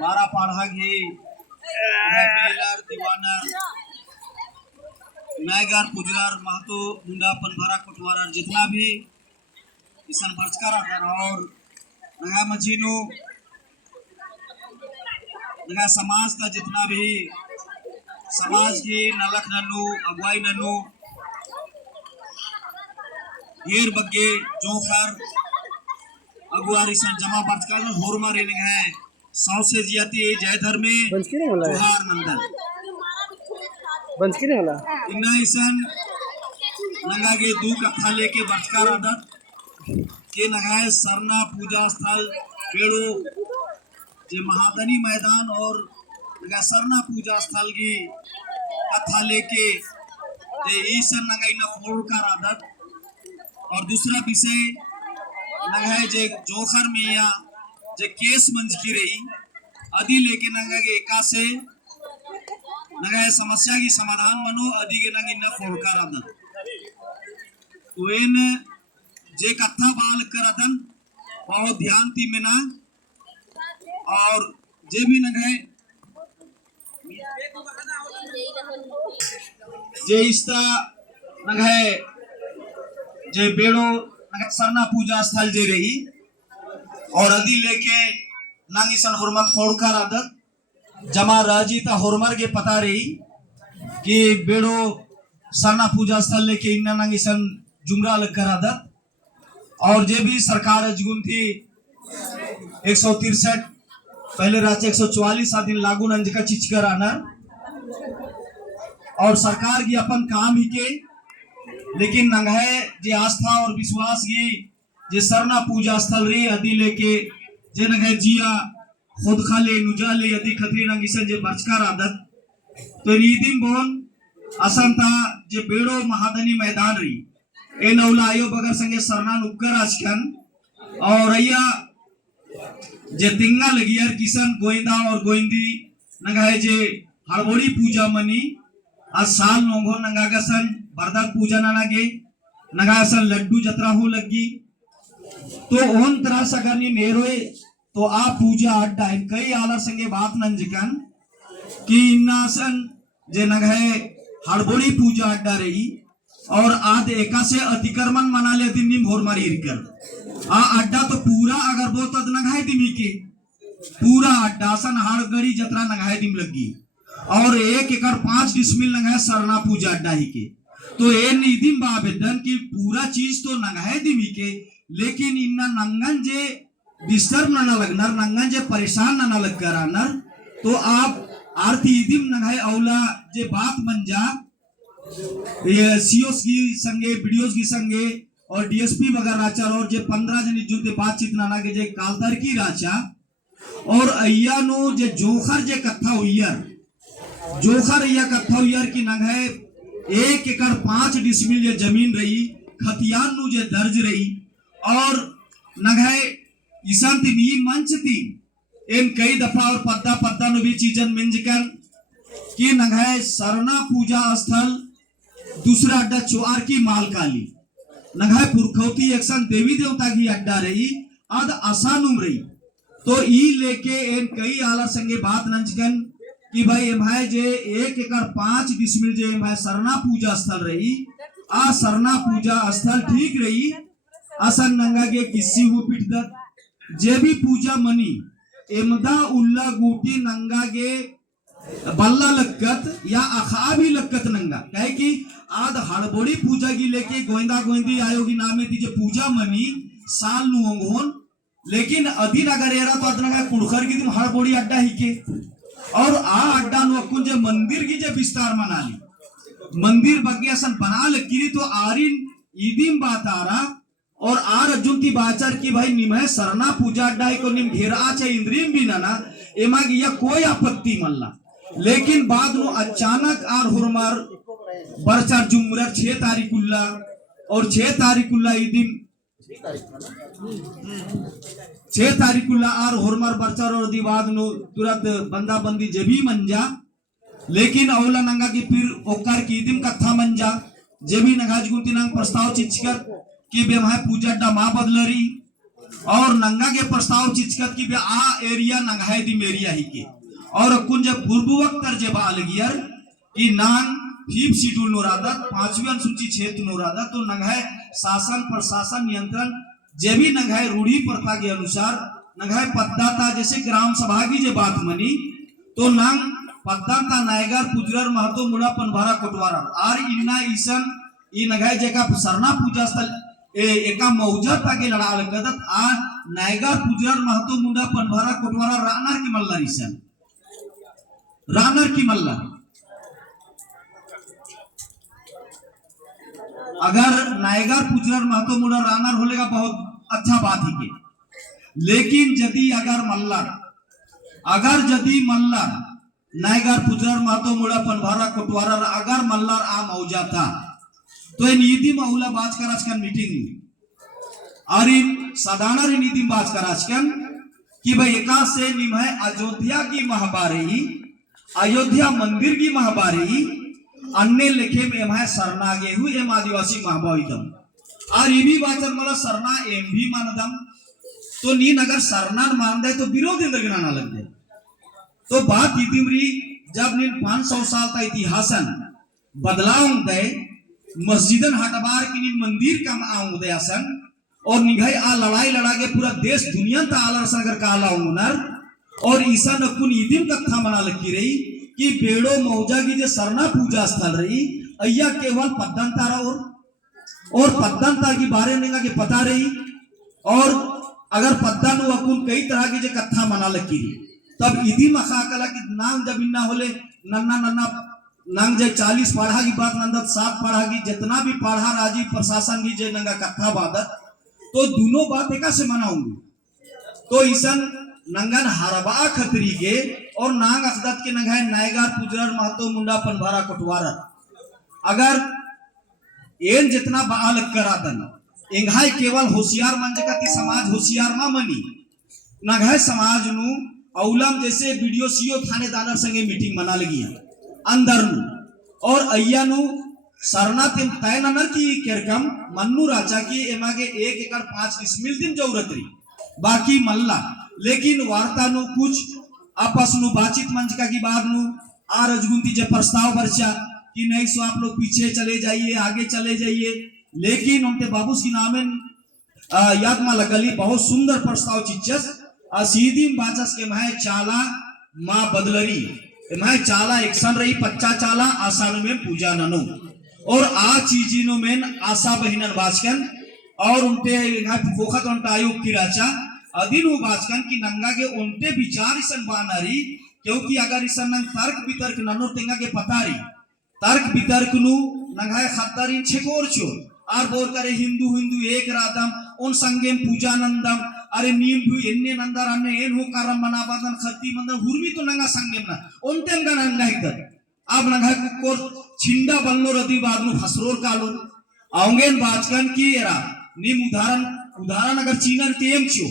बारा पाढ़ा घी बेलर दीवाना नायगार पुजलार महतो मुंडा पनभरा कोटवारा जितना भी किसान बचकर और नया मजीनो नया समाज का जितना भी समाज की नलक नन्नू अगुवाई नन्नू हीर बग्गे जोखर अगुवारी सन जमा बचकर होरमा रेलिंग है सौ से जियाती जय धर्मे जोहार नंदन बंचकी वाला इन्ना इसन नंगा के दू कथा लेके बचकर आदत के नगाए सरना पूजा स्थल पेड़ो जे महादनी मैदान और नगा सरना पूजा स्थल की कथा लेके जे ईसन नगा इन्ना फोड़ कर आदत और दूसरा विषय नगाए जे जोखर मिया जे केस मंज की रही अदी लेके नंगा के एका से नगा समस्या की समाधान मनो अदी के नंगी न फोड़कर आदन तो इन जे कथा बाल कर आदन बहुत ध्यान ती मिना और जे भी नगा जे इस्ता नगा जे बेड़ो नगा सरना पूजा स्थल जे रही और अदी लेके नंगी सन हुरमत फोड़कर आदत जमा राजी ता होरमर के पता रही कि बेड़ो सरना पूजा स्थल लेके इन्ना नंगी सन जुमरा लग कर आदत और जे भी सरकार अजगुन थी 163 पहले राज्य 144 दिन लागू नंज का चिच कर आना और सरकार की अपन काम ही के लेकिन नंगे जे आस्था और विश्वास की जे सरना पूजा स्थल रही अदी लेके जे नंगे जिया खुद खाले नुजाले यदि खतरी नंगिसन जे बचकर आदत तो रीदिम बोन असंता जे बेड़ो महादनी मैदान रही ए नौला आयो बगर संगे सरना नुक्कर आजकन और अय्या जे तिंगा लगियर किसन गोइंदा और गोइंदी नगाए जे हड़बोड़ी पूजा मनी आज साल नोंगो नंगागसन बरदात पूजा नागे नगासन लड्डू जत्रा हो लगी तो ओन तरह सगनी नेरोए तो आप पूजा अड्डा कई आलर संगे बात नंजकन कि इन्नासन जे नगहे हड़बोड़ी पूजा अड्डा रही और आद एका से अतिक्रमण मना ले दिन निम होर मारी कर आ अड्डा तो पूरा अगर वो तद नगाए दिमी के पूरा अड्डा सन हड़गड़ी जत्रा नगाए दिम लगी और 1 एकड़ 5 डिसमिल नगाए सरना पूजा अड्डा ही के तो ए निदिम बाबेदन की पूरा चीज तो नगाए दिमी के लेकिन इन्ना नंगन जे डिस्टर्ब ना लगनर नंगन जे परेशान ना लग करानर तो आप आरती इदिम नगाए औला जे बात मंजा ये सीओस की संगे वीडियोस की संगे और डीएसपी वगैरह राचा और जे 15 जन जुते बातचीत ना के जे कालतर की राचा और अय्या नो जे जोखर जे कथा हुईयर जोखर या कथा हुईयर की नगाए 1 एकड़ 5 डिसमिल ये जमीन रही खतियान नु जे दर्ज रही और नगाए ईशांति नी मंच थी इन कई दफा और पद्दा पद्दा नु भी चीजन मिंजकर कि नगाए सरना पूजा स्थल दूसरा अड्डा चुआर की मालकाली नगाए पुरखौती एक्शन देवी देवता की अड्डा रही अद आसानुम रही तो ई लेके इन कई आला संगे बात नंजकन कि भाई भाई जे 1 एकड़ 5 डिसमिल जे भाई सरना पूजा स्थल रही आ सरना पूजा स्थल ठीक रही आसन नंगा के किसी हु पिटदत जे भी पूजा मनी एमदा उल्ला गुटी नंगा के बल्ला लक्कत या अखा भी लक्कत नंगा कहे कि आद हड़बोड़ी पूजा की लेके गोविंदा गोविंदी आयोगी नामे थी जो पूजा मनी साल नुंगोन लेकिन अधीन अगर एरा तो अदनगा कुड़खर की तुम हड़बोड़ी अड्डा ही के और आ अड्डा नु कुंजे मंदिर की जे विस्तार मना ली मंदिर बग्गे असन बना लकीरी तो आरिन ईदिम बात आ रहा और आर अजुंती बाचार की भाई निमय सरना पूजा अड्डा को निम घेरा चे इंद्रियम भी ना एमा की या कोई आपत्ति मल्ला लेकिन बाद नो अचानक आर हुरमार बरचार जुमरा 6 तारीखुल्ला और 6 तारीखुल्ला ईदिम 6 तारीखुल्ला आर हुरमार बरचार और दिवाद नो तुरंत बंदा बंदी जबी मंजा लेकिन औला नंगा की फिर ओकार की ईदिम कथा मंजा जबी नगाज गुंती नंग प्रस्ताव चिचकर कि बेमहा पूजा अड्डा मा बदलरी और नंगा के प्रस्ताव चिचकत की आ एरिया नंगाई दी मेरिया ही के और कुंज पूर्ववक तर्जे बाल गियर कि नांग फीफ शेड्यूल नोरादत 5वीं अनुसूची क्षेत्र नोरादत तो नंगाई शासन प्रशासन नियंत्रण जे भी नंगाई रूढ़ी प्रथा के अनुसार नंगाई पद्दाता जैसे ग्राम सभा की जे बात मनी तो नांग पद्दाता नायगर पुजरर महतो मुड़ा पनभारा कोटवारा आर इन्ना ईसन ई नंगाई जेका सरना पूजा स्थल एका मौजा ताके लड़ाल कदत आ नायगर पुजरर महतो मुंडा पनभारा कोटवारा रानर की मल्ला ईसन रानर की मल्ला अगर नायगर पुजरर महतो मुंडा रानर होलेगा बहुत अच्छा बात ही के लेकिन यदि अगर जदी मल्ला नायगर पुजरर महतो मुंडा पनभारा कोटवारा अगर मल्ला आ मौजा था तो ये नीति माहौला बात कर आज कन मीटिंग और इन साधारण नीति बात कर आज कन कि भाई एका से निम है अयोध्या की महाबारी अयोध्या मंदिर की महाबारी अन्य लेखे में है सरना गेहूं एम आदिवासी महाबाईदम और ये भी बात मला सरना एम भी मानदम तो नीन अगर सरना मान दे तो विरोध इंद्र गिनाना लग जाए तो बात इतिमरी जब नीन 500 साल का इतिहासन बदलाव दे मस्जिदन हटबार की मंदिर का आऊंगे असन और निगाई आ लड़ाई लड़ा के पूरा देश दुनिया ता आलर सगर का आला उनर और ईसा नकुन ईदिम कथा मना लगी रही कि बेड़ो मौजा की जो सरना पूजा स्थल रही अय्या केवल पद्दंतारा और पद्दंता की बारे में के पता रही और अगर पद्दन वकुन कई तरह की जो कथा मना लगी रही तब ईदी मखा कला की नाम जब इन्ना होले नन्ना नन्ना नंग जे 40 पढ़ा की बात नंदत 7 पढ़ा की जितना भी पढ़ा राजी प्रशासन की जे नंगा कथा बादत तो दोनों बात एका से मनाऊंगी तो ईसन नंगन हरबा खतरी के और नांग अखदत के नंगाए नायगर पुजरर महतो मुंडा पनभारा कोटवारा अगर एन जितना बाल करादन इंघाई केवल होशियार मन जगती समाज होशियार मा मनी नंगाए समाज नु औलम जैसे वीडियो सीओ थानेदार संगे मीटिंग मना लगी अंदर और अय्या नु सरना तिम तय ननर की केरकम मन्नू राजा की एमागे 1 एकड़ 5 डिसमिल दिन जरूरत रही बाकी मल्ला लेकिन वार्ता नु कुछ आपस नु बातचीत मंच का की बात नु आ रजगुंती जे प्रस्ताव बरचा कि नहीं सो आप लोग पीछे चले जाइए आगे चले जाइए लेकिन उनके बाबू की नामेन याद मा लगली बहुत सुंदर प्रस्ताव चिच्चस सीधी बाचस के माए चाला माँ बदलरी मैं चाला एक्शन रही 50 चाला आसान में पूजा ननो और आ चीजिनो में आशा बहिनन बाचकन और उनते फोखत उनका आयोग की राचा अधीन वो बाचकन की नंगा के उनते विचार इसन बानारी क्योंकि अगर इसन नंग तर्क वितर्क ननो तेंगा के पतारी तर्क वितर्क नु नंगाए खत्तारीन छेकोर चोर और बोल करे हिंदू हिंदू एक रादम उन संगेम पूजा नंदम अरे नीम भी एन्ने नंदर अन्ने एन हो कारम मना बादन खत्ती मंदर हुरमी तो नंगा संगेम ना उनतेम का नंगा हितर अब नंगा को छिंडा बल्लो रदी बाद नु फसरोर कालो आउंगेन बाचकन की एरा नीम उदाहरण अगर चीनर तेम छो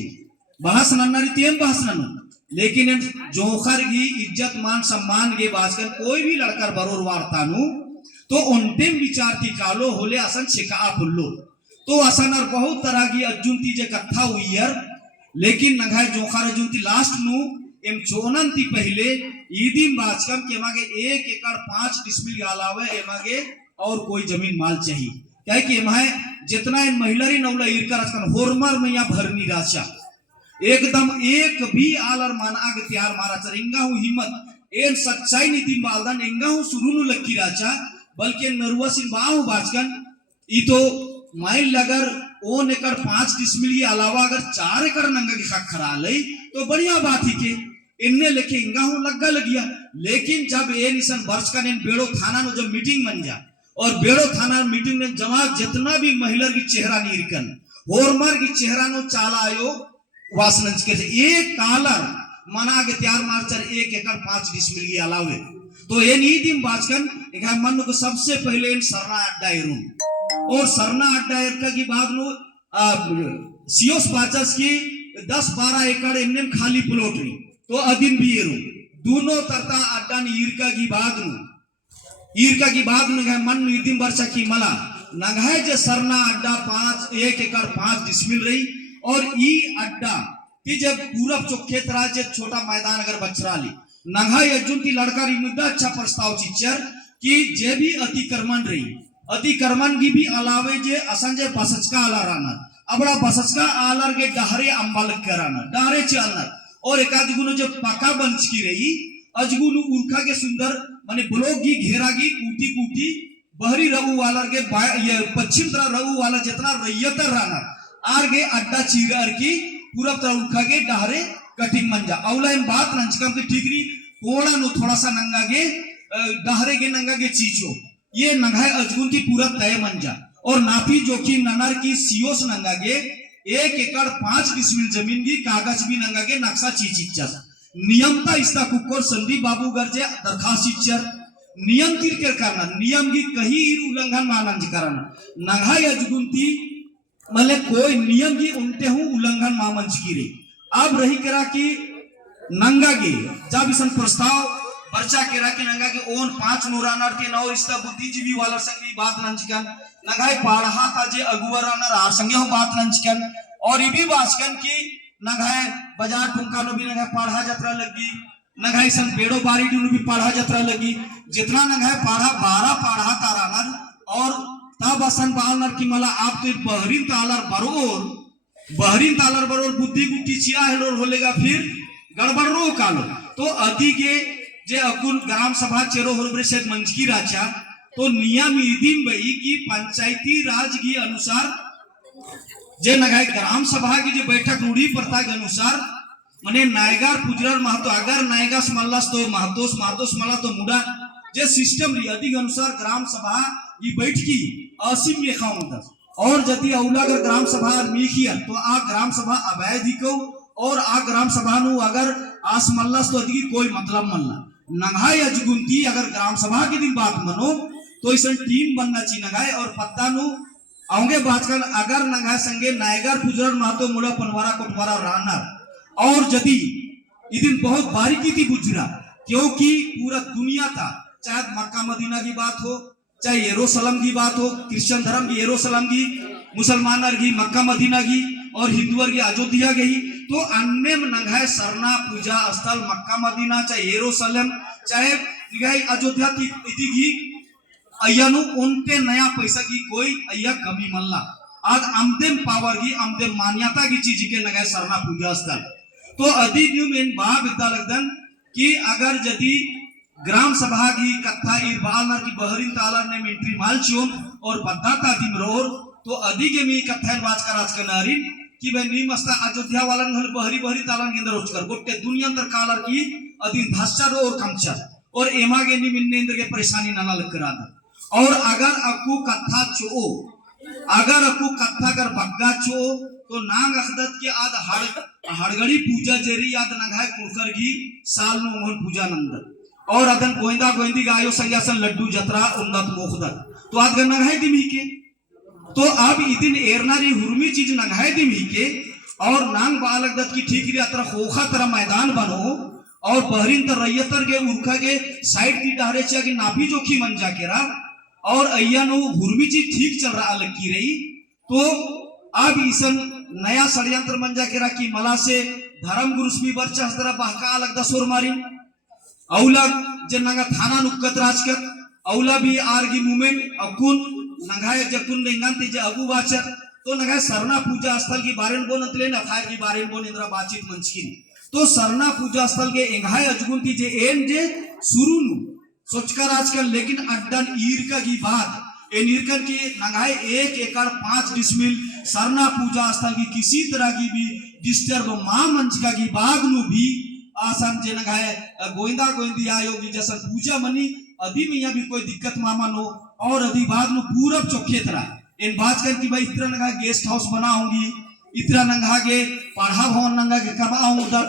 बहस नन्नरी तेम बहस नन्नो लेकिन जोखर की इज्जत मान सम्मान के बाचकन कोई भी लड़कर बरोर वार्ता नु तो उनतेम विचार की कालो होले असन शिका फुल्लो तो असन और बहुत तरह की अर्जुनती जे कथा हुई यार लेकिन नगाए जोखा अर्जुनती लास्ट नु एम चोनंती पहले ईदीम बाचकम के मागे 1 एकड़ 5 डिसमिल अलावा एमागे और कोई जमीन माल चाहिए क्या कि एमाए जितना इन महिलारी नौला इरकर अचकन होरमर में या भरनी राशा एकदम एक भी आलर माना के त्यार मारा चरिंगा हूँ हिम्मत एन सच्चाई नीति बालदन एंगा हूँ सुरुनु लक्की राचा बल्कि नरुआ सिंह बाहु बाचकन ई तो माइल लगर 1 एकड़ 5 डिसमिल के अलावा अगर 4 एकड़ नंगा की खाक खरा लई तो बढ़िया बात ही के इनने लेके इंगा हूँ लग्गा लगिया लेकिन जब ये निशन वर्ष का बेड़ो थाना नो जब मीटिंग बन जा और बेड़ो थाना मीटिंग में जमा जितना भी महिला की चेहरा नीरकन होरमर की चेहरा नो चाला आयो वासनंच के एक कालर मना के त्यार मारचर 1 एकड़ 5 डिसमिल के अलावे तो ये नहीं दिन बाचकन एक मन को सबसे पहले इन सरना अड्डा एरूम और सरना अड्डा एरका की बात नो सियोस बाचस की 10-12 एकड़ इन्ने खाली प्लॉट रही तो अदिन भी एरू दोनों तरता अड्डा ने ईरका की बात नु मन नीतिम वर्षा की मला नगाए जे सरना अड्डा 1 एकड़ 5 डिसमिल रही और ई अड्डा कि जब पूरब चौखे राज्य छोटा मैदान अगर बचरा ली नंगा अर्जुन की लड़का मुद्दा अच्छा प्रस्ताव चिचर कि जे भी अतिक्रमण रही अतिक्रमण की भी अलावे जे असंजय बसचका आला रहना अबड़ा बसचका आलर के डहरे अंबाल कराना डहरे चलना और एकाद गुनो जो पका बंच की रही अजगुनु उर्खा के सुंदर माने ब्लॉक की घेरा की कूटी कूटी बहरी रघु वाला के पश्चिम तरह रघु वाला जितना रैयतर रहना आर के अड्डा चीर की पूरब तरह उर्खा के डहरे कटिंग मंजा अवला इन बात नंचकम के ठीकरी कोड़ा नो थोड़ा सा नंगा के डहरे के नंगा के चीचो ये नंगाए अजगुन की पूरा तय मंजा और नापी जोखिम ननर की सियोस नंगा के 1 एकड़ 5 डिसमिल जमीन की कागज भी नंगा के नक्शा चीचिचर नियमता इसका कुकर संदीप बाबू गर्जे दरखास्त चिचर नियम तिरकर करना नियम की कहीं उल्लंघन मानंज करना नंगाई अजगुनती मतलब कोई नियम की उल्टे हूँ उल्लंघन मामंज की रही अब रही करा कि नंगा के जब इस प्रस्ताव पर्चा केरा के नंगा के ओन 5 नूरानर के नौ रिश्ता बुद्धिजीवी वाला संगी बात नंचकन नगाई पाढ़ा था जे अगुवरा नर आर संगे हो बात नंचकन और ये भी बाचकन की नगाई बाजार टुमका नो भी नगाई पाढ़ा जत्रा लगी नगाई सन पेड़ो बारी नु भी पाढ़ा जत्रा लगी जितना नगाई पाढ़ा 12 पाढ़ा तारानर और तब असन बालनर की मला आप तो बहरीन तालर बरोर बुद्धि गुट्टी चिया हेलोर होलेगा फिर गड़बड़ रो कालो तो अति के जे अकुल ग्राम सभा चेरो होलबरे से मंजकी राचा तो नियम इदिन बई की पंचायती राज की अनुसार जे नगाई ग्राम सभा की जो बैठक रूढ़ी प्रथा के अनुसार मने नायगार पुजरर महतो अगर नायगास मल्लास तो महतोस मला तो मुडा जे सिस्टम री अधिक अनुसार ग्राम सभा ये बैठकी असीम में खाऊंगा और यदि अगर ग्राम सभा मीखिया तो आ ग्राम सभा अवैध को और आ ग्राम सभा नु अगर आस मल्लास तो अधिक कोई मतलब मल्ला नंगाई अजगुंती अगर ग्राम सभा की दिन बात मनो तो इस टीम बनना चाहिए नंगाई और पत्ता नु आऊंगे बातकर अगर नंगाई संगे नायगर पुजरर महतो मुड़ा पनवारा कोटवारा रानर और यदि इदिन बहुत बारीकी थी बुजरा क्योंकि पूरा दुनिया था चाहे मक्का मदीना की बात हो चाहे यरूशलेम की बात हो क्रिश्चियन धर्म की यरूशलेम की मुसलमान की मक्का मदीना की और हिंदू की अयोध्या की तो अन्य नंगाए सरना पूजा स्थल मक्का मदीना चाहे यरूशलेम चाहे अयोध्या की अय्यानु उनके नया पैसा की कोई अय्या कमी मल्ला आज अमदेम पावर की अमदेम मान्यता की चीज के नगाए सरना पूजा स्थल तो अधिक इन बाप इतना लगदन कि अगर यदि ग्राम सभा की कथा इरबालनर की बहरीन तालर ने मिंट्री मालचोम और बद्दाता दिमरोर तो अधिक में कथा राज करनारिन कि भाई नी मस्ता अयोध्या वालन घर बहरी तालन के अंदर उचकर गोटे दुनिया अंदर कालर की अधिक धास्चर और कमचर और एमा के नी मिलने अंदर के परेशानी नाला लग करा और अगर आपको कथा चो अगर आपको कथा कर बग्गा चो तो नांग अखदत के आद हड़गड़ी पूजा जेरी याद नगाए कुड़कर की साल नु पूजा नंदन और अदन गोइंदा गोइंदी गायो संयासन लड्डू जत्रा उन्नत मोखदत तो आज नगाए दिमी के तो अब इदिन एरनारी हुरमी चीज नगाए दिमी के और नांग बालगदत की ठीक री अतर खोखा तरह मैदान बनो और बहरीन तर रैयतर के उर्खा के साइड की डहरे चा की नापी जोखी मन जा केरा और अय्यानो हुरमी चीज ठीक चल रहा अलग की रही तो अब ईसन नया षड्यंत्र मन जा केरा की मला से धर्म गुरुस्मी बर्चा तरह बहका अलग दसोर मारी औला जे नंगा थाना नुक्कत राजकर औला भी आरगी मूवमेंट अकुन नंगाए जकुन रेंगांते जे अगु वाचर तो नंगाए सरना पूजा स्थल की बारेन बोन अंतले न फायर की बारेन बोन इंद्रा बातचीत मंचकिन तो सरना पूजा स्थल के एंगाए अजगुंती जे एन जे शुरू नु सोचकर आजकल लेकिन अड्डन ईरका की बात ए नीरकन की नंगाए 1 एकड़ 5 डिसमिल सरना पूजा स्थल की किसी तरह की भी डिस्टर्ब मां मंचका की बाग नु भी आसान जे नगाए गोइंदा गोइंदी आयोगी जैसा पूजा मनी अधी में यहाँ भी कोई दिक्कत मामा नो और अधी बाद नु पूरब चौखे तरह इन बात कर की भाई इतना नगा गेस्ट हाउस बनाऊंगी इतना नंगा के पढ़ा भवन नंगा के कमाऊं उधर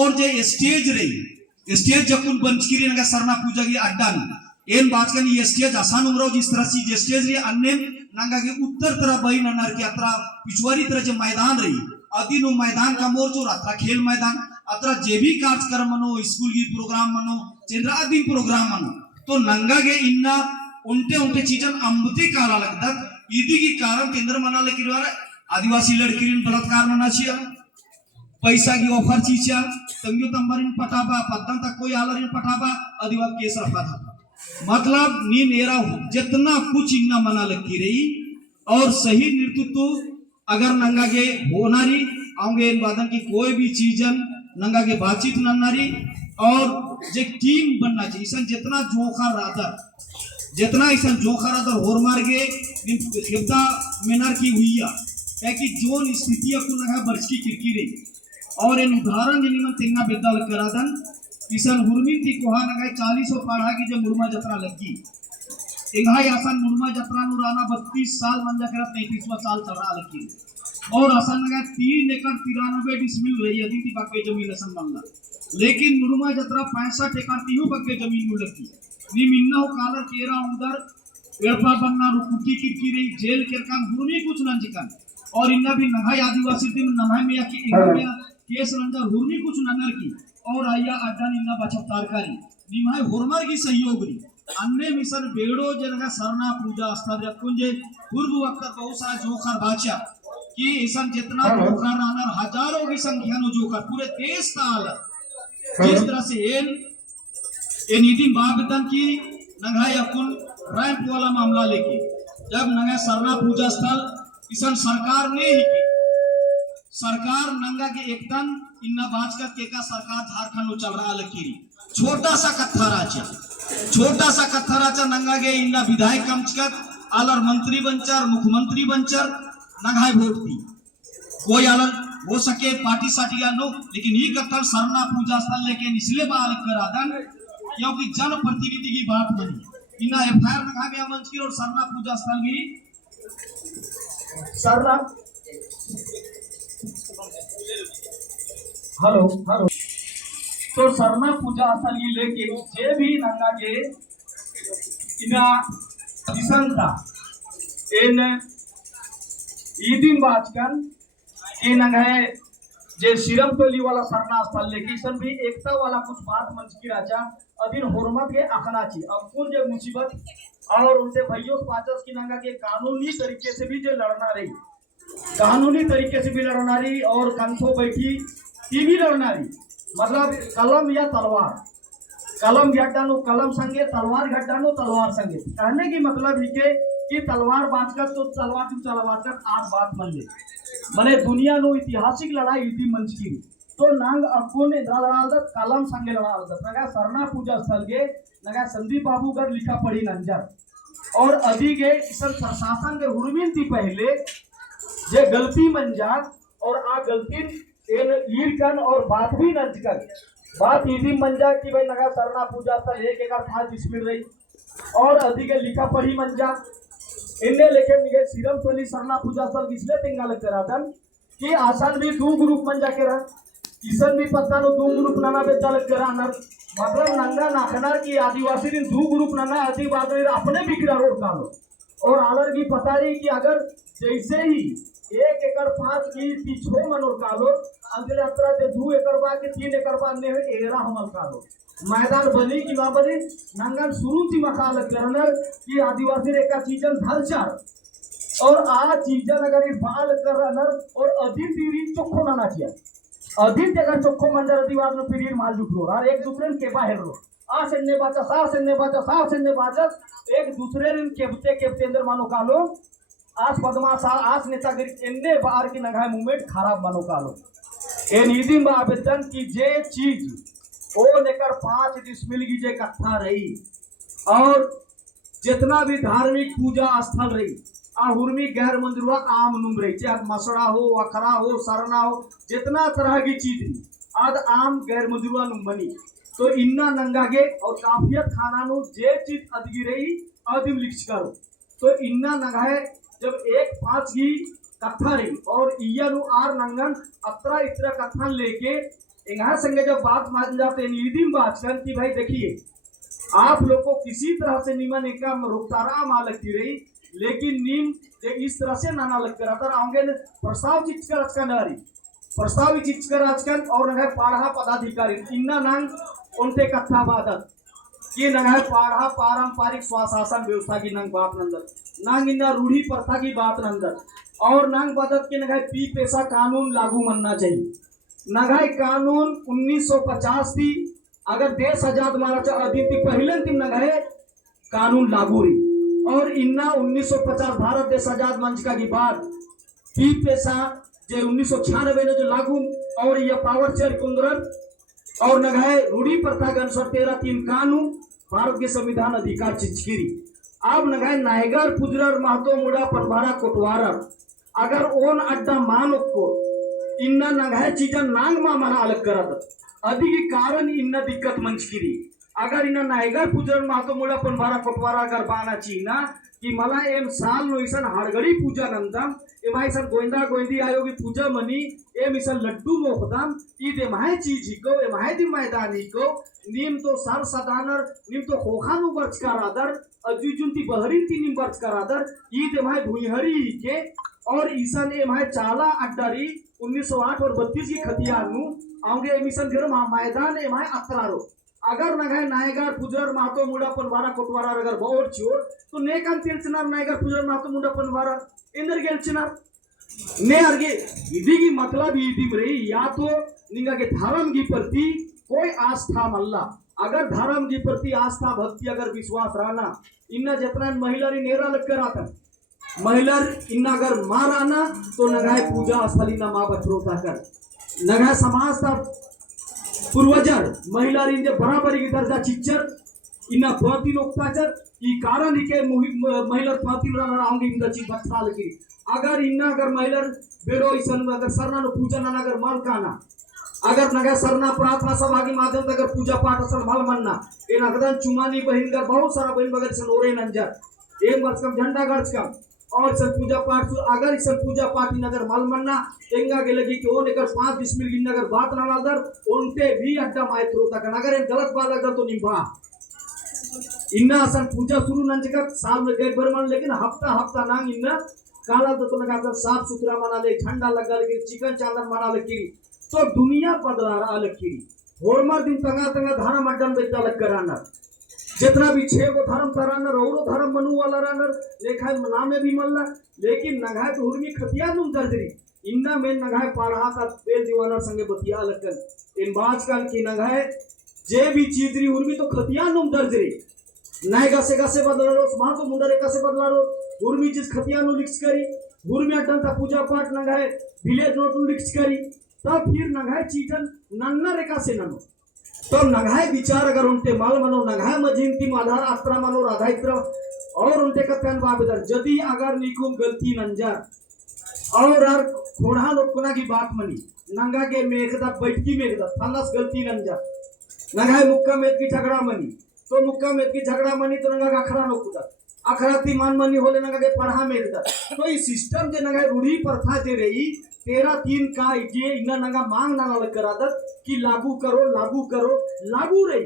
और जे स्टेज रही स्टेज जकुन बंचकिरी नगा सरना पूजा की अड्डा नी एन बात कर ये स्टेज आसान उमरो जिस तरह से जे स्टेज रही अन्य नंगा के उत्तर तरह बही ननर के अतरा पिछवारी तरह जो मैदान रही अति नो मैदान का मोर्चो अतरा खेल मैदान अतरा जे भी कार्यक्रम मनो स्कूल की प्रोग्राम मनो चंद्रा आदि प्रोग्राम मनो तो नंगा के इन्ना उनटे उनटे चीजन अम्बते काला लगता इदी की कारण केंद्र मना लेकिन आदिवासी लड़की बलात्कार मना छिया पैसा की ऑफर चीचा तंगियो तंबरिन पटाबा पत्तन तक कोई आलरिन पटाबा आदिवासी केस रखा था मतलब नी नेरा जितना कुछ इन्ना मना लगती रही और सही नेतृत्व अगर नंगा के होनारी आऊंगे इन वादन की कोई भी चीजन नंगा के बातचीत नन्नारी और जे टीम बनना चाहिए इसन जितना जोखा रादर जितना इसन जोखा रादर होर मार के हिब्दा मिनार की हुई है कि जोन स्थितियां को नगा बरची किरकी रही और इन उदाहरण जिन्हें मन तिंगा बेदाल करादन इसन हुरमिन ती कोहा नगा 40 पढ़ा की जब मुर्मा जत्रा लगी इंगाई आसान मुर्मा जत्रा नुराना 32 साल मंजा करा 33वां साल चल रहा लगी और आसान नगा 3 एकड़ 93 डिसमिल रही अदी ती बाकी जमीन असम मांगला लेकिन मुर्मा जत्रा 65 एकड़ तीहू बाकी जमीन नु लगी नी मिन्ना हो कालर केरा उधर वेड़पा बनना रुकुटी किरकी रही जेल के काम हुरमी कुछ न जिकन और इन्ना भी नहाई आदिवासी दिन नहाई में या कि इन्ना केस रंजा हुरमी कुछ ननर की और आया अड्डा इन्ना बचत तारकारी निमाय होरमर की सहयोग री अन्य मिशन बेड़ो जनगा सरना पूजा स्थल कुंजे पूर्व वक्त बहुत सारा जोखर बाचा कि इसन जितना जोखर आनर हजारों की संख्या नो जोखर पूरे देश ताल जिस तरह से ये नीति बाबतन की नंगाई अपन रैंप वाला मामला लेके जब नंगा सरना पूजा स्थल इसन सरकार ने ही की सरकार नंगा के एकदम इन्ना भाजपा के का सरकार झारखंड चल रहा लकीरी छोटा सा कत्थराचा नंगा के इन्ना विधायक कमचकत आलर मंत्री बनचर मुख्यमंत्री बनचर नंगाई वोट दी कोई आलर हो सके पार्टी साटिया नो लेकिन ये कत्थर सरना पूजा स्थल लेके इसलिए बाल करा दन क्योंकि जन प्रतिनिधि की बात बनी इन्ना एफआईआर नंगा गया मंच की और सरना पूजा स्थल की सरना हेलो तो सरना पूजा स्थल ये लेके जे भी नंगा के इना दिसंता इन ईदिन बाचकन के नंगा जे सिरम टोली वाला सरना स्थल लेके सन भी एकता वाला कुछ बात मंच की राजा अधीन हुरमत के अखनाची अब कौन जे मुसीबत और उनसे भैयों पाचस की नंगा के कानूनी तरीके से भी जो लड़ना रही कानूनी तरीके से भी लड़ना रही और कंसो बैठी की भी लड़ना रही मतलब कलम या तलवार कलम गड्ढानो कलम संगे तलवार गड्ढानो तलवार संगे कहने की मतलब है कि तलवार बांचकर तो तलवार तुम तलवार कर आज बात मान ले मने दुनिया नो ऐतिहासिक लड़ाई इति मंच की तो नांग अकोने लड़ालदत कलम संगे लड़ालदत नगा सरना पूजा स्थल के नगा संदीप बाबू कर लिखा पड़ी नंजर और अधि के इसन प्रशासन के हुरमिन थी पहले जे गलती मंजा और आ गलती इन ईरकन और बात भी नंजकर बात इदी मंजा की भाई नगा सरना पूजा स्थल 1 एकड़ 5 डिसमिल रही और अधि के लिखा पड़ी मंजा इनने लेके निगे सिरम टोली सरना पूजा स्थल किसने तिंगा लग करा था कि आसान भी 2 ग्रुप मंजा के रहा किसन भी पता नो 2 ग्रुप नाना बेचा लग करा नर मतलब नंगा नाखनार की आदिवासी दिन 2 ग्रुप नंगा आदिवासी अपने बिखरा रोड डालो और आलर की पता रही कि अगर जैसे ही 1 एकड़ 5 की पिछो मनोर कालो अगले अतरा ते 2 एकड़ बा के 3 एकड़ बा ने एरा हमल कालो मैदान बनी कि ना बनी नंगन शुरू थी मकाल करनर कि आदिवासी रे का चीजन धलचार और आ चीजन अगर बाल करनर और अधिन तीरी चोखो ना किया अधिन जगह चोखो मंजर आदिवासी ने फिर माल जुटलो और एक दूसरे के बाहर रो आ सेने बाजा सा सेने बाजा एक दूसरे ने केबते अंदर मानो कालो आज पद्मा सा आज नेतागिरी एन्ने बार की नगाय मूवमेंट खराब मानो कालो ए नीति में आवेदन की जे चीज ओ लेकर 5 डिसमिल की जे कथा रही और जितना भी धार्मिक पूजा स्थल रही हुरमी गैर मंजूरा आम नुम रही चाहे मसड़ा हो अखरा हो सरना हो जितना तरह की चीज रही आज आम गैर मंजूरा नुम बनी तो इन्ना नंगा के और काफियत खाना नु जे चीज अदगी रही अदिम लिख करो तो इन्ना नंगा जब 1-5 की कथा रही और इया नु आर नंगन अतरा इतरा कथा लेके यहाँ संगे जब बात मान जाते निधि बाचकर कि भाई देखिए आप लोग को किसी तरह से निमन एक रुखतारा मां लगती रही लेकिन नीम इस तरह से नाना लग कर आता आगे प्रस्ताव चिचकर अचकन रही प्रस्ताव चिचकर अचकन और नंगे पाढ़ा पदाधिकारी इन्ना नंग उनते कथा बादत ये नंगे पाढ़ा पारंपरिक स्वशासन व्यवस्था की नंग बात नंदर नंग इन्ना रूढ़ी प्रथा की बात नंदर और नांग बदत के नगाय पी पेशा कानून लागू मनना चाहिए। नगाय कानून 1950 थी, अगर देश आजाद मारा अधिक पहले दिन नगाए कानून लागू रही और इन्ना 1950 भारत देश आजाद मंच का की बात पी पेशा जे 1996 में जो लागू और यह पावर चेयर कुंदरन और नगाए रूढ़ी प्रथा के अनुसार 13(3) कानून भारत के संविधान अधिकार चिचकिरी। अब नगाए नायगर पुजरर महतो मुड़ा पनभारा कोटवारा अगर ओन अड्डा मानव को इन्ना नगाए चीजन नांग मा मना अलग करत अधिक कारण इन्ना दिक्कत मंचकिरी। अगर इन्ना नायगर पुजरर महतो मुड़ा पनभारा कोटवारा अगर बाना चीना कि मला एम साल नो इसन हड़गड़ी पूजा नंदम एम इसन गोविंदा गोविंदी आयोगी पूजा मनी एम इसन लड्डू मोखदम ई दे माहे चीज को एम माहे दी मैदानी को नीम तो सर सदानर नीम तो खोखानु वर्ष का रादर अजुजुंती बहरीन ती नीम वर्ष का रादर ई दे माहे भुईहरी के और ईसन एम माहे चाला अड्डारी 1908 और 32 की खतियानु आउंगे एम इसन घर मैदान एम माहे अतरारो अगर नगाय नायगर पुजर महतो मुड़ा पनवारा कोटवारा अगर बहुत चोर तो ने काम तेलचनार नायगर पुजर महतो मुड़ा पनवारा इंदर गेलचनार ने अर्गे इदी की मतलब इदी रही या तो निंगा के धर्म की प्रति कोई आस्था मल्ला अगर धर्म की प्रति आस्था भक्ति अगर विश्वास रहना इन्ना जितना महिला नेरा लग कर आता महिला इन्ना अगर माराना तो नगाय पूजा स्थली ना माँ बचरोता कर नगाय समाज का पूर्वजर महिला रिंजे बराबरी की दर्जा चिच्चर इन्ना बहुत नोक्ताचर ई कारण ही के महिला पातिल रांगे इंदा चीज बच्चा लगी अगर इन्ना अगर महिला बेरो इसन अगर सरना नो पूजा ना अगर माल काना अगर नगा सरना प्रार्थना सभा के माध्यम अगर पूजा पाठ असल माल मनना इन अगदन चुमानी बहन कर बहुत सारा बहन बगैर सन ओरे नंजर एक वर्ष कम झंडा गर्ज कम और सब पूजा पाठ अगर इस पूजा पाठ नगर माल मनना एंगा के लगी कि ओन एकर 5-20 मिनट गिन नगर बात ना लादर उनते भी अड्डा माइत्र होता का अगर इन गलत बात अगर तो निभा इन्ना असन पूजा शुरू नंजका साल में गए भर मन लेकिन हफ्ता नांग इन्ना काला तो लगा कर साफ सुथरा मना ले ठंडा लगा ले चिकन चादर मना ले की तो दुनिया बदला रहा अलग की होरमर दिन तंगा धर्म अड्डन बेचा लग कराना जितना भी 6 गो धर्म तराना रोरो धर्म मनु वाला रानर लेखा नामे भी मल्ला लेकिन नगाय तो हुरमी खतिया नुम दर्जरी इन्ना में नगाय पढ़ा का बेल दीवाना संगे बतिया लगन इन बाज काल की नगाय जे भी चीजरी हुरमी तो खतिया नुम दर्जरी नाय गसे बदला रो मां तो मुंडरे कसे बदला रो हुरमी जिस खतिया नु लिख्स करी हुरमी अड्डन ता पूजा पाठ नगाय विलेज नोट नु लिख्स करी तब फिर नगाय चीजन नन्ना रेखा से ननो तो नगाय विचार अगर उनते माल मनो नगाय मजिनती आधार आत्रा मनो राधाइत्र और उनते कथन बाबेदर यदि अगर निकुम गलती नंजर और खोड़ा लोकना की बात मनी नंगा के मेघदा बैठकी मेघदा फलस गलती नंजर नगाय मुक्का मेद की झगड़ा मनी तो मुक्का मेद की झगड़ा मनी तो नंगा अखरा नोकुदा अखरा ती मान मनी होले नंगा के पढ़ा मेघदा तो ये सिस्टम जे नगाय रूढ़ी प्रथा जे रही 13(3) का ये इन्ना नंगा मांग ना लग कर आदत कि लागू करो लागू रही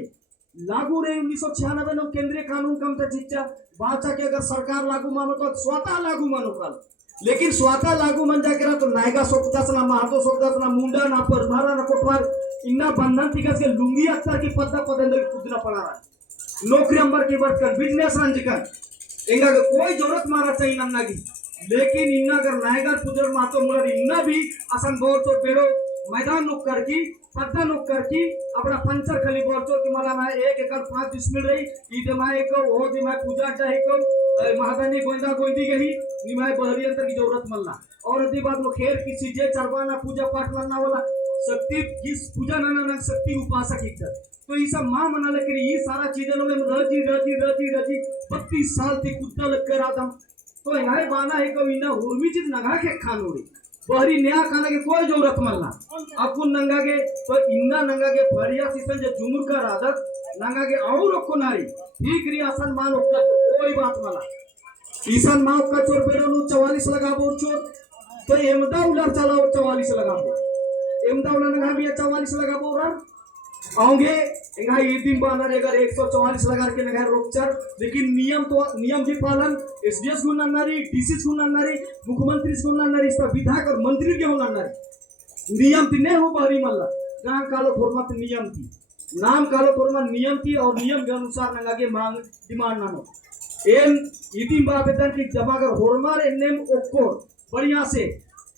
1996 में केंद्रीय कानून कम था चिच्चा बाचा के अगर सरकार लागू मानो तो स्वतः लागू मानो कल लेकिन स्वतः लागू मन जाके तो नायका सोकदास ना महतो सोकदास ना मुंडा ना परमारा ना कोटवार इन्ना बंधन थी के लुंगी अक्सर की पद अंदर कूदना पड़ा रहा नौकरी अंबर की बढ़ कर बिजनेस रंजकर इंगा कोई जरूरत मारा चाहिए नन्ना की लेकिन इन्ना अगर नायगर पुजर मातो मुलर इन्ना भी असन बहुत तो पेड़ो मैदान नुक कर की पत्ता नुक कर की अपना पंचर खली बोलचो कि मला मैं 1 एकड़ 5-20 मिल रही ई दे मैं एक हो दे मैं पूजा अड्डा है को महादानी गोइंदा गोइंदी गई निमाय बहरी अंतर की जरूरत मल्ला और अदी बात में खेर किसी जे चरवाना पूजा पाठ करना वाला शक्ति किस पूजा नाना शक्ति उपासक इज्जत तो ये सब मां मना लेकिन ये सारा चीजें में रजी 32 साल तक कुत्ता लग कर आता तो यहाँ बाना है कभी ना हुरमी चीज नगा के खानो रे बहरी नया खाना के कोई जरूरत मल्ला अपुन नंगा के तो इन्ना नंगा के बढ़िया सीसन जो झुमुर का आदत नंगा के और को नारी ठीक रियासन मान ओका कोई बात मला ईसन मां ओका चोर पेड़ो नु 44 लगा बोल चोर तो एमदा उलर चलाओ 44 लगा बोल एमदा उलर नंगा भी 44 लगा बोल रहा आऊंगे इंगा ये दिन बानर अगर 144 लगा के नगर रोकचर लेकिन नियम के पालन एसडीएस गुण नन्नारी डीसी गुण नन्नारी मुख्यमंत्री गुण नन्नारी इसका विधायक और मंत्री के गुण नन्नारी नियम थी नहीं हो बारी मल्ला नाम कालो फॉर्मा नियम थी नाम कालो फॉर्मा नियम थी और नियम के अनुसार नंगा के मांग डिमांड नानो एम इदी बाबेदन की जमा कर होरमार एनएम ओक्को बढ़िया से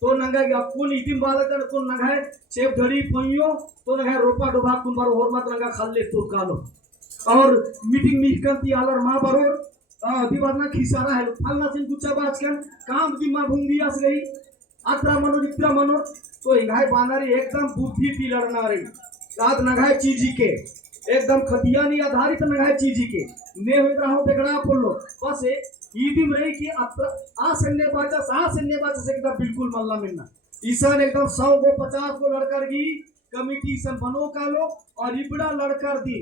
तो नंगा गया कौन इतिम बालक कौन नंगा है चेप धड़ी पंयो तो नंगा रोपा डोबा कुन बारो और मत नंगा खाल ले तो कालो और मीटिंग निकलती आलर मां बरोर दिवारना खिसारा है फलना सिन गुच्चा बाज कर काम की मां भूंगियास गई अत्रा मनो इत्रा मनो तो इंगाय बानारी एकदम बुद्धि की लड़ना रही रात नगाय चीजी के एकदम खतिया नहीं आधारित नगाय चीजी के ने हुई रहो बेगड़ा पोलो बस ईदिम रही कि आ सन्ने बाजा से एकदम बिल्कुल मल्ला मिलना ईसन एकदम 100 को 50 को लड़कर की कमिटी सन बनो कालो और इबड़ा लड़कर दी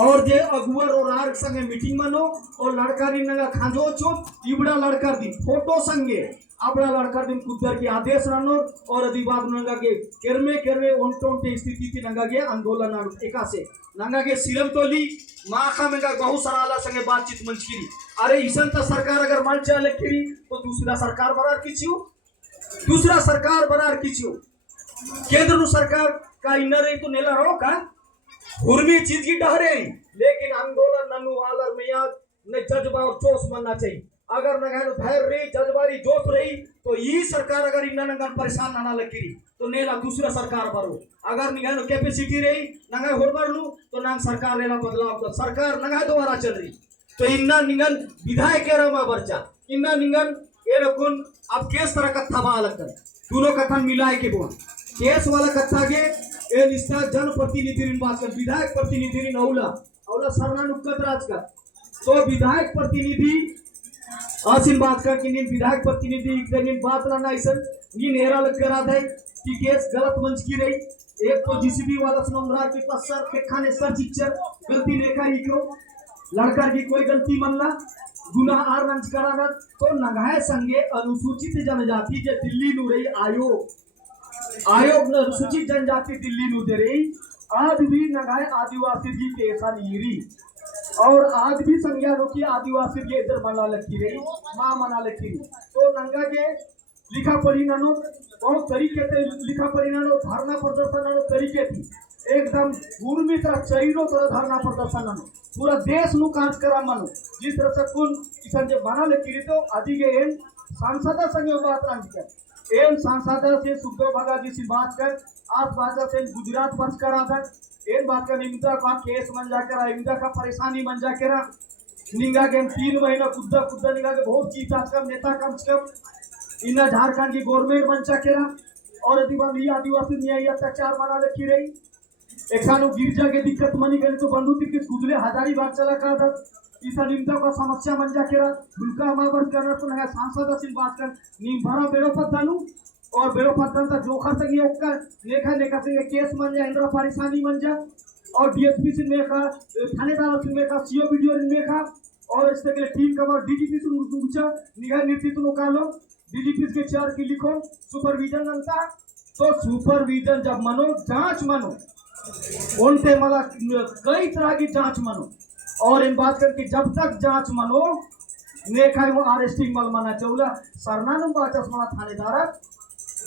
और जे अगुवर और आर संगे मीटिंग मनो और लड़कारी नगा खांजो चो इबड़ा लड़कर दी फोटो संगे अपना लड़कर दिन कुदर के आदेश रानो और अधिवाद नंगा के केरमे ओंटोंटे स्थिति थी नंगा के आंदोलन एका से नंगा के सिरम तोली माखा में बहुत सारा आला संगे बातचीत मंच की अरे ईसन तो सरकार अगर मान चाले खिरी तो दूसरा सरकार बरार कीछियो केंद्र नु सरकार का इन्ना रही तो नेला रहो का हुर्मी चीज की डहरे लेकिन आंदोलन ननु आलर में याद ने जज्बा और जोश बनना चाहिए अगर नगानो धैर्य रही जज्बारी जोश रही तो ये सरकार अगर इन्ना नंगन परेशान ना लकीरी तो नेला दूसरा सरकार बरो अगर निगानो कैपेसिटी रही नंगा होरबर लू तो नाम सरकार लेना बदलाव कर सरकार नंगा दोबारा चल रही तो इन्ना निगन विधायक के रमा बर्चा इन्ना निगन ये रकुन अब केस तरह कथा बा अलग कर दोनों कथा मिलाए के बोल केस वाला कथा के ए निष्ठा जन प्रतिनिधि इन बात कर विधायक प्रतिनिधि इन औला सरना नुक्कत राज का तो विधायक प्रतिनिधि आसिन बात कर कि नीन विधायक प्रतिनिधि नीन बात ना नाइसन नीन हेरा लग करा दे कि केस गलत मंच की रही एक तो जीसीबी वाला सुनमरा के पास सर के खाने सर चिक्चर गलती लेखा ही क्यों लड़कर की कोई गलती मनला गुनाह आर रंज कराना तो नगाए संगे अनुसूचित जनजाति जे दिल्ली नु रही आयोग ने अनुसूचित जनजाति दिल्ली नु दे रही आज भी नगाए आदिवासी जी के ऐसा नहीं रही और आज भी संज्ञा रो की आदिवासी के इधर मना लगी रही मां मना लगी रही तो नंगा के लिखा पढ़ी नानो बहुत तरीके से लिखा पढ़ी नानो धरना प्रदर्शन नानो तरीके थी एकदम भूमि तरह चैरो तरह धरना प्रदर्शन नानो पूरा देश नु कार्य करा मानो जिस तरह से कुल इसन जे बना लगी तो आदि के एन सांसद संगे बात रांच कर एन सांसद से सुखदेव भगा जी से बात कर आज बाजा से गुजरात बस करा था एक बात का निंदा का केस मन जाकर निंदा का परेशानी मन जाकर निंगा के 3 महीना कुद्दा निंगा के बहुत चीज कम नेता कम से कम इन्ना झारखंड की गवर्नमेंट बन जाकर और आदिवासी न्याय अत्याचार मना रखी रही एक गिरजा के दिक्कत मनी करे तो बंधु के गुजरे हजारी बार चला का था ईसा निंदा का समस्या मन जाकर भूलका माबर करना तो नया सांसद असिल बात कर नीम भरा बेड़ो पत दानू और बेड़ो पत्थर का जोखा से लेखा से केस मन जा इंद्रा परेशानी मन जा और डीएसपी से मेखा थानेदार से मेखा सीओ वीडियो मेखा और इससे के टीम कमर डीजीपी से ऊंचा निगाह नेतृत्व निकालो डीजीपी के चार की लिखो सुपरविजन अंता तो सुपरविजन जब मनो जांच मनो उनसे मला कई तरह की जांच मनो और इन बात करके जब तक जांच मनो नेखा वो अरेस्टिंग मल मना चौला सरनानु बाचस मला थानेदार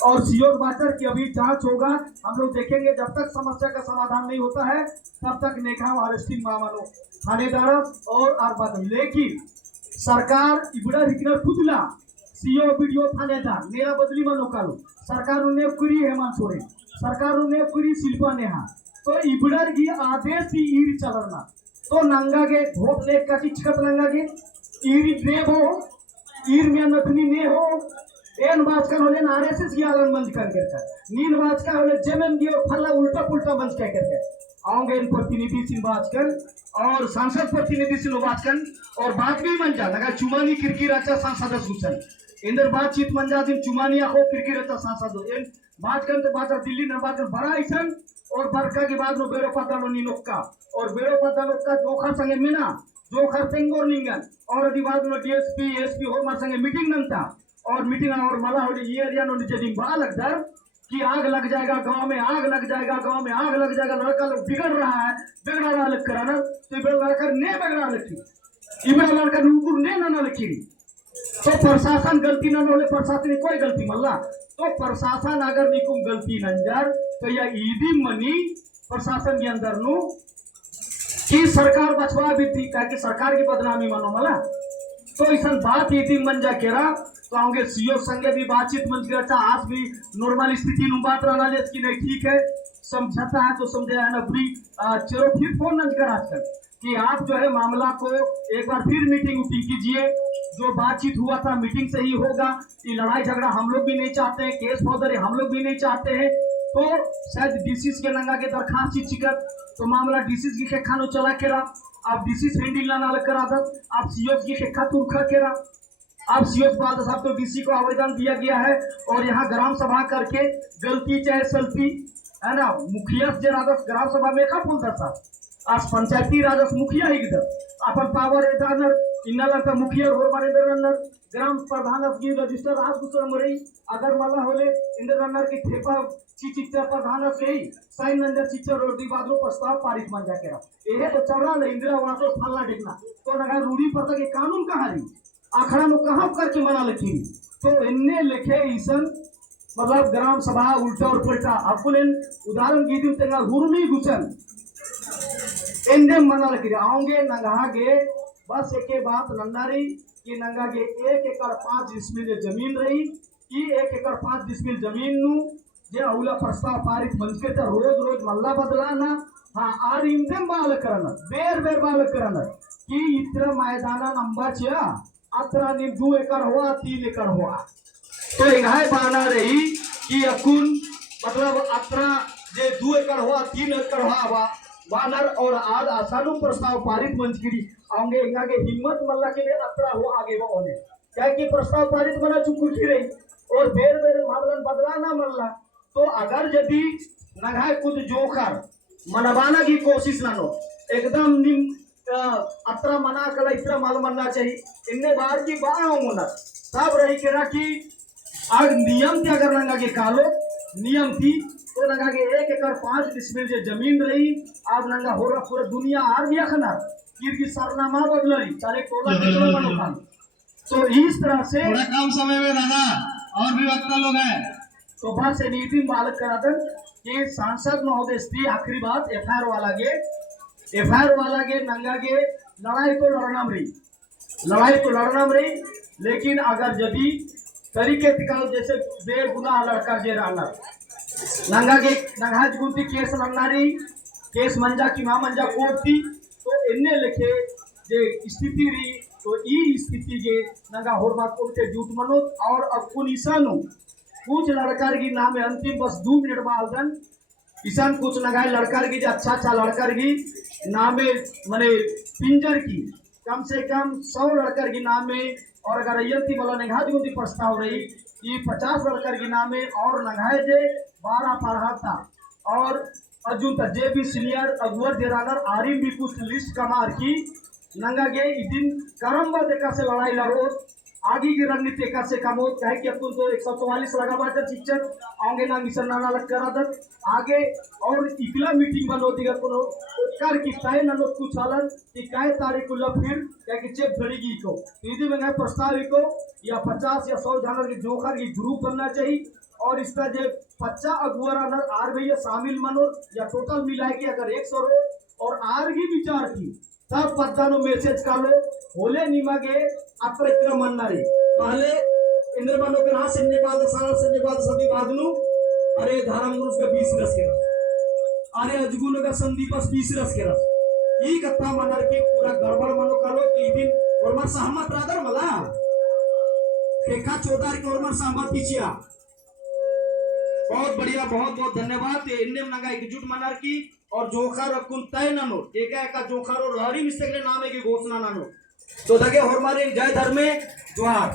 और सीओ बाटर की अभी जांच होगा हम लोग देखेंगे जब तक समस्या का समाधान नहीं होता है तब तक नेखा अरेस्टिंग मामलो थानेदार और बात लेकिन सरकार इबड़ा रिकनर खुदला सीओ वीडियो थानेदार मेरा बदली मनो कालो सरकार ने कुरी हेमंत सोरेन सरकार ने कुरी शिल्पा नेहा तो इबड़र की आदेश की ईर चलना तो नंगा के भोट ले का चिकत नंगा के ईर ने हो ईर में नथनी ने हो एन बात का होले आरएसएस की आलन मंच कर करता नीन बात का होले जेएमएम की फल्ला उल्टा पुल्टा मंच कह करके आओगे इन प्रतिनिधि सिंह बात कर और सांसद प्रतिनिधि सिंह बात कर और बात भी मन जा लगा चुमानी किरकिर अच्छा सांसद सुसन इंदर बातचीत मन जा दिन चुमानी आखो किरकिर अच्छा सांसद इन बात कर तो बात दिल्ली न बात कर बड़ा ऐसन और बरका के बाद में बेड़ो पता लो निनोक्का और बेड़ो पता लो का जोखा संगे मिना जोखा सिंगोर निंगन और दिवाद में डीएसपी एसपी हो मार संगे मीटिंग नंता और मीटिंग और मला हो ये एरिया नो नीचे दिन बाल लगता कि आग लग जाएगा गांव में आग लग जाएगा लड़का लोग बिगड़ रहा है बिगड़ा रहा लग कराना तो बेड़ा लड़का ने बिगड़ा लगी इबड़ा लड़का नुकुर ने ना लगी तो प्रशासन गलती ना होले प्रशासन कोई गलती मल्ला तो प्रशासन अगर निकुम गलती नंजर तो या ईदी मनी प्रशासन के अंदर नु कि सरकार बचवा भी थी कि सरकार की बदनामी मनो मला तो ऐसा बात ईदी मन जा केरा तो आगे सीओ संगे भी बातचीत मंच करता आज भी नॉर्मल स्थिति में बात रहना ले कि नहीं ठीक है समझाता है तो समझे है ना बुरी चलो फिर फोन न कर आजकल कि आप जो है मामला को एक बार फिर मीटिंग उटिंग कीजिए, जो बातचीत हुआ था मीटिंग से ही होगा। ये लड़ाई झगड़ा हम लोग भी नहीं चाहते हैं, केस फौजदारी हम लोग भी नहीं चाहते हैं। तो शायद डीसीस के नंगा के दरखास्त चिकत तो मामला डीसीस की खानो चला के रहा आप डीसीस हैंडल ना करा था आप सीओ की खेखा तुरखा के रहा आप सीओ बात साहब तो डीसी को आवेदन दिया गया है और यहाँ ग्राम सभा करके गलती चाहे सलती है ना मुखिया जे राजस ग्राम सभा में का फूल था आज पंचायती राजस मुखिया ही किधर अपन पावर एदानर इन्ना का मुखिया और मारे रनर ग्राम प्रधान की रजिस्टर आज कुछ मरी अगर मला होले इंद्र रनर की ठेपा चिचित्र प्रधान से साइन नंदर चित्र रोटी बादलो प्रस्ताव पारित मन जाके रहा ये तो चढ़ा ले इंदिरा वासो फलना ढिकना तो लगा रूढ़ी पर तक कानून कहाँ रही आखड़ा में कहाँ करके मना लिखी तो इन्ने लिखे ईसन मतलब ग्राम सभा उल्टा और पलटा आपको उदाहरण की दिन तेगा हुरमी घुसन इंदे मना लिखी आओगे नंगागे बस एक बात नन्नारी कि नंगागे 1 एकड़ 5 डिसमिल जमीन रही कि 1 एकड़ 5 डिसमिल जमीन नु जे अवला प्रस्ताव पारित मंचके तर रोज रोज मल्ला बदलाना हाँ आर इंदे बाल करना बेर बेर बाल करना कि इत्र मैदाना नंबाच्या अत्र नि 2 एकड़ हुआ 3 एकड़ हुआ तो इन्हाय बाना रही कि अकुन मतलब अत्र जे 2 एकड़ हुआ 3 एकड़ हुआ वानर और आज आसानू प्रस्ताव पारित मंच गिरी आगे इंगागे हिम्मत मल्ला के लिए अत्र हो आगे वो होने क्या कि प्रस्ताव पारित मना चुकुटी रही और बेर बेर मामलन बदला ना मल्ला तो अगर यदि नगाए कुछ जोकर मनवाना की कोशिश ना लो एकदम निम अत्र मना कला इतना माल मनना चाहिए इन्ने बार की बार होना तब रही के राखी आग नियम थी अगर नंगा के कालो नियम थी तो नंगा के 1 एकड़ 5 डिसमिल जो जमीन रही अब नंगा हो रहा पूरा दुनिया आर भी खना की सरनामा बदलरी चाहे टोला कितना बनो काम तो इस तरह से थोड़ा कम समय में दादा और भी वक्ता लोग हैं तो बस नीति बालक करातन कि सांसद महोदय स्त्री आखिरी बात एफआईआर वाला के नंगा के लड़ाई तो लड़ना रही लेकिन अगर यदि तरीके जैसे बेगुनाह लड़का जे रहना नंगा के नंगाज गुंती केस लड़नारी केस मंजा की मां मंजा कोर्ट थी तो इन्ने लिखे जे स्थिति रही तो ई स्थिति के नंगा होरमा कोर्ट जूट मनो और अब कुन ईसानु कुछ लड़कर की नाम है अंतिम बस 2 मिनट में आलदन ईसान कुछ नगाए लड़कर की अच्छा लड़कर की नाम है मने पिंजर की कम से कम 100 लड़कर की नाम में और अगर यंती वाला नगाज गुंती प्रस्ताव रही कि 50 लड़कर की नाम में और नगाए जे 12 पढ़ा था और अर्जुन तक जे भी सीनियर अगुवर देरानर आरिम भी कुछ लिस्ट कमार की नंगा गे दिन करम्बा देखा से लड़ाई लड़ो आगे की रणनीति का से कम हो चाहे कि अपन तो 144 लगा बात शिक्षक आगे ना मिशन ना लग करा दर आगे और इकला मीटिंग बनो दिगा कोनो कर की तय न लोग कुछ हालन कि काय तारीख को फिर क्या कि चेप धड़ेगी को यदि में प्रस्ताव को या 50 या 100 जानवर की जोकर की ग्रुप बनना चाहिए और इसका जो 50 अगुवर आर भैया शामिल मनो या टोटल मिला के अगर 100 रो और आर की विचार की तब पद्दानो मैसेज कालो होले निमागे अत्र इतना मनना रे पहले इंद्रमानो के हाथ से बाद सारा से बाद सभी बादनु अरे धारामुरुस का 20 रस के रस अरे अजगुन का संदीप 20 रस के रस ई कथा मनर के पूरा गड़बड़ मनो कालो तो दिन और सहमत रादर मला देखा 14 के और सहमत कीजिए बहुत बढ़िया बहुत धन्यवाद इन्ने नगा एकजुट मनर की और जोखर रखुन तय ननो एका जोखर और लहरी मिस्टेक नाम है की घोषणा नानो तो दगे हमारे जय धर्मे जोहार।